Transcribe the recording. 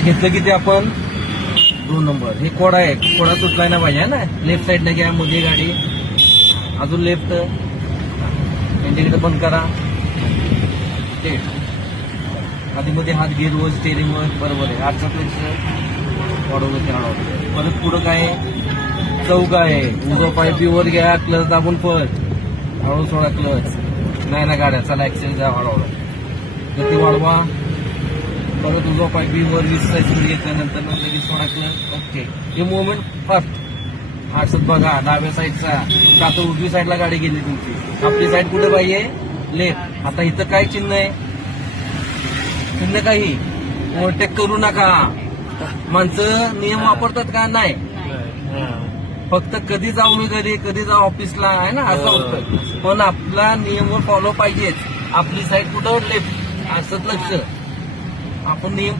आता घेतलं की ते आपण 2 नंबर हे कोडा आहे, कोडा सुटलाय ना पाहिजे ना. लेफ्ट साईडने घ्या मध्ये गाडी, अजून लेफ्ट, इंडिकेटर बंद करा. ते आधी मध्ये हात गिअरवर, स्टेअरिंगवर, बरोबर आहे. आजचा लक्ष वाढवलं की हळूहळू. परत पुढं काय आहे, चौक आहे, उजवा पाय पीवर घ्या, क्लच दाबून पळ, हळू सोडा क्लच. नाही ना गाड्या, चला ऍक्सिडेंट जा, हळूहळू गती वाढवा. परत उजवा पाय पीवर 20 सेकंद घेतल्यानंतर लगेच सोडा क्लच. ओके, हे मुवमेंट फास्ट. आठसत बघा डाव्या साईडचा, का तर उजवी साईडला गाडी गेली तुमची, आपली साईड कुठे पाहिजे, लेफ्ट. आता इथं काय चिन्ह आहे, चिन्ह काही ओव्हरटेक करू नका. माणसं नियम वापरतात का, नाही. फक्त कधी जाऊ मी घरी, कधी जाऊ ऑफिसला, आहे ना, असं होतं. पण आपला नियम फॉलो पाहिजेच. आपली साईड कुठं, लेफ्ट, असंच लक्ष. आपण नियम